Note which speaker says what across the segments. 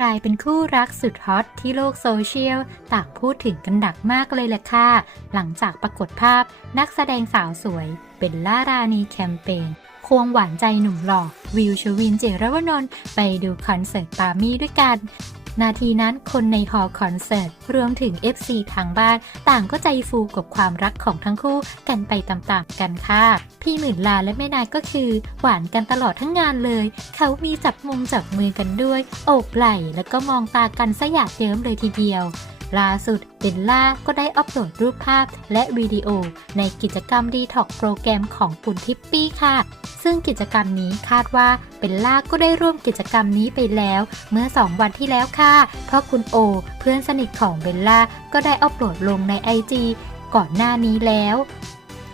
Speaker 1: กลายเป็นคู่รักสุดฮอตที่โลกโซเชียลต่างพูดถึงกันดักมากเลยแหละค่ะ หลังจากปรากฏภาพนักแสดงสาวสวยเบลล่ารานีแคมเปญควงหวานใจหนุ่มหล่อวิวชวินเจรวนนท์ไปดูคอนเสิร์ตปามี่ด้วยกัน นาทีนั้นคนในฮอลคอนเสิร์ตรวมถึง FC ทางบ้าน ต่างก็ใจฟูกับความรักของทั้งคู่กันไปตามๆกันค่ะ พี่หมื่นลาและแม่นายก็คือ หวานกันตลอดทั้งงานเลย เขามีจับมุมจับมือกันด้วย โอบไหล่แล้วก็มองตากันสยาดเยิ้มเลยทีเดียว ล่าสุดเบลล่าก็ได้อัปโหลดรูปภาพและวิดีโอ ในกิจกรรมดีท็อกโปรแกรมของคุณทิปปี้ค่ะ ซึ่งกิจกรรมนี้คาดว่าเบลล่าก็ได้ร่วมกิจกรรมนี้ไปแล้ว เมื่อ 2 วันที่แล้วค่ะ เพราะคุณโอ เพื่อนสนิทของเบลล่าก็ได้อัปโหลดลงใน IG ก่อนหน้านี้แล้ว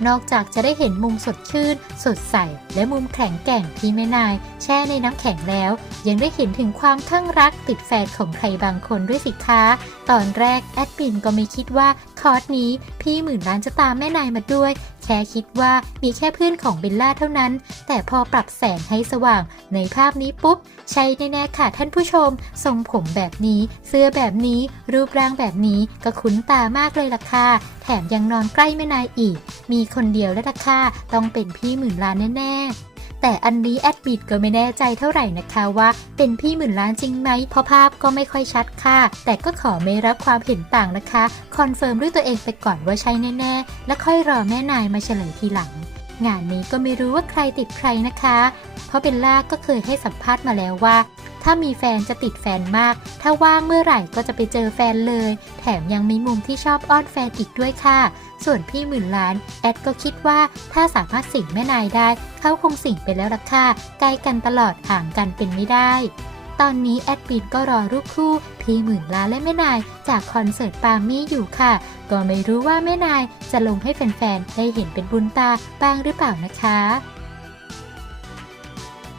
Speaker 1: นอกจากจะได้เห็นมุมสดชื่น สดใส และมุมแข็งแกร่งที่แม่นาย แช่ในน้ำแข็งแล้ว ยังได้เห็นถึงความข้งรักติดแฟนของใครบางคนด้วยสิคะ ตอนแรกแอดมินก็ไม่คิดว่าคอร์สนี้ พี่หมื่นล้านจะตามแม่นายมาด้วย แค่คิดว่ามีแค่เพื่อนของเบลล่าเท่านั้น แต่พอปรับแสงให้สว่าง ในภาพนี้ปุ๊บ ใช่แน่ๆค่ะท่านผู้ชม ทรงผมแบบนี้ เสื้อแบบนี้ รูปร่างแบบนี้ ก็คุ้นตามากเลยล่ะค่ะ แถมยังนอนใกล้แม่นายอีก มีคนเดียวแล้วล่ะค่ะต้องเป็นพี่หมื่นล้านแน่ ๆแต่อันนี้แอดมิดก็ไม่แน่ใจเท่าไหร่นะคะว่าเป็นพี่หมื่นล้านจริงไหมเพราะภาพก็ไม่ค่อยชัดค่ะ แต่ก็ขอไม่รับความเห็นต่างนะคะ คอนเฟิร์มด้วยตัวเองไปก่อนว่าใช่แน่ ๆ แล้วค่อยรอแม่นายมาเฉลยทีหลัง งานนี้ก็ไม่รู้ว่าใครติดใครนะคะ เพราะเบลล่าก็เคยให้สัมภาษณ์มาแล้วว่า ถ้ามีแฟนจะติดแฟนมาก ถ้าว่างเมื่อไหร่ก็จะไปเจอแฟนเลย แถมยังมีมุมที่ชอบอ้อนแฟนอีกด้วยค่ะ ส่วนพี่หมื่นล้าน แอดก็คิดว่าถ้าสามารถสิงแม่นายได้ เขาคงสิงไปแล้วล่ะค่ะใกล้กันตลอดห่างกันเป็นไม่ได้ ตอนนี้แอดมินก็รอรูปคู่ พี่หมื่นล้าและแม่นาย จากคอนเสิร์ตปามี่อยู่ค่ะ ก็ไม่รู้ว่าแม่นายจะลงให้แฟนๆได้เห็นเป็นบุญตาบ้างหรือเปล่านะคะ